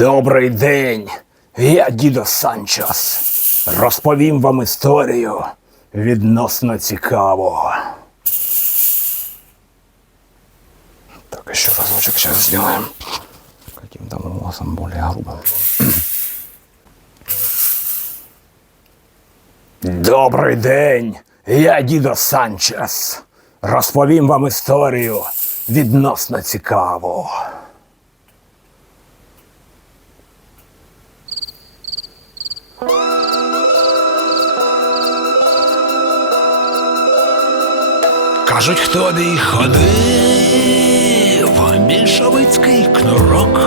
Добрий день, я дідо Санчос. Розповім вам історію відносно цікаву. Так, еще разочек сейчас сделаем. Каким-то голосом более грубым. Добрий день, я дідо Санчес. Розповім вам історію відносно цікаву. Кажуть, хто б і ходив, більшовицький кнурок,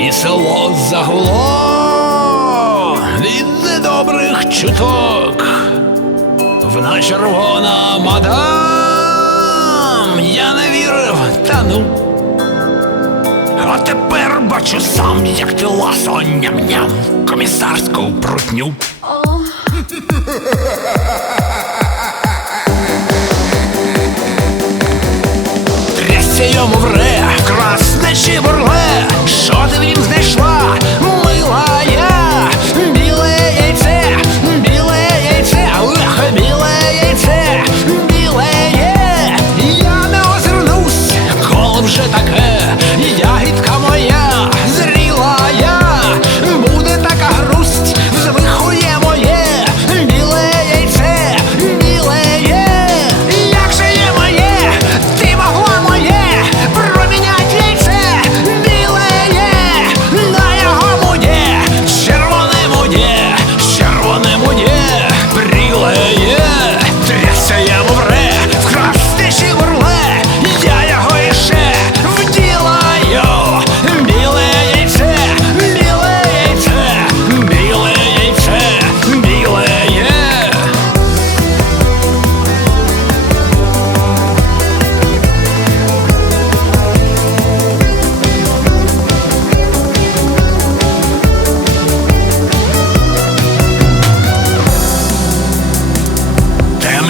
і село загуло. Від недобрих чуток. Вона червона мадам, я не вірив, та ну. А тепер бачу сам, як ти ласо ням-ням комісарську брутню. Трясся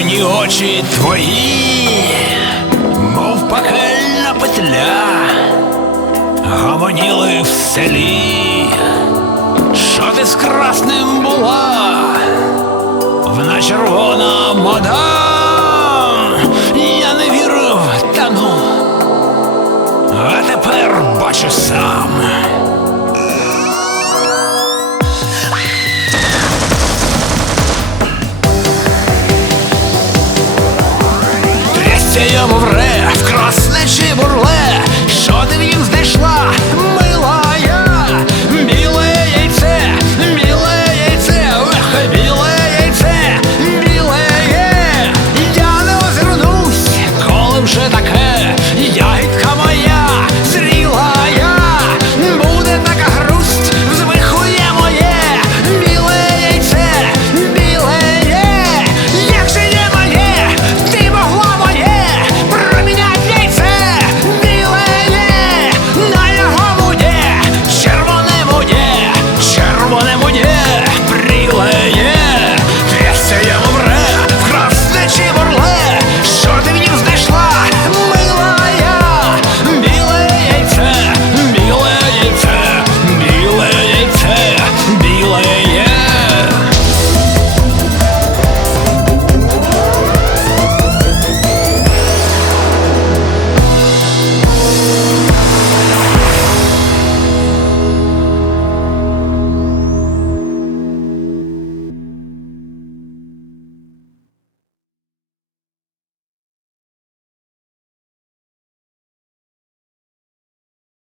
Темні очі твої, мов пекельна петля, гомоніли в селі, що ти з красним була, вона червона мадам, я не вірив, та ну, а тепер бачу сам. Йому вре, в красне чи бурле, що ти в їм знайшла?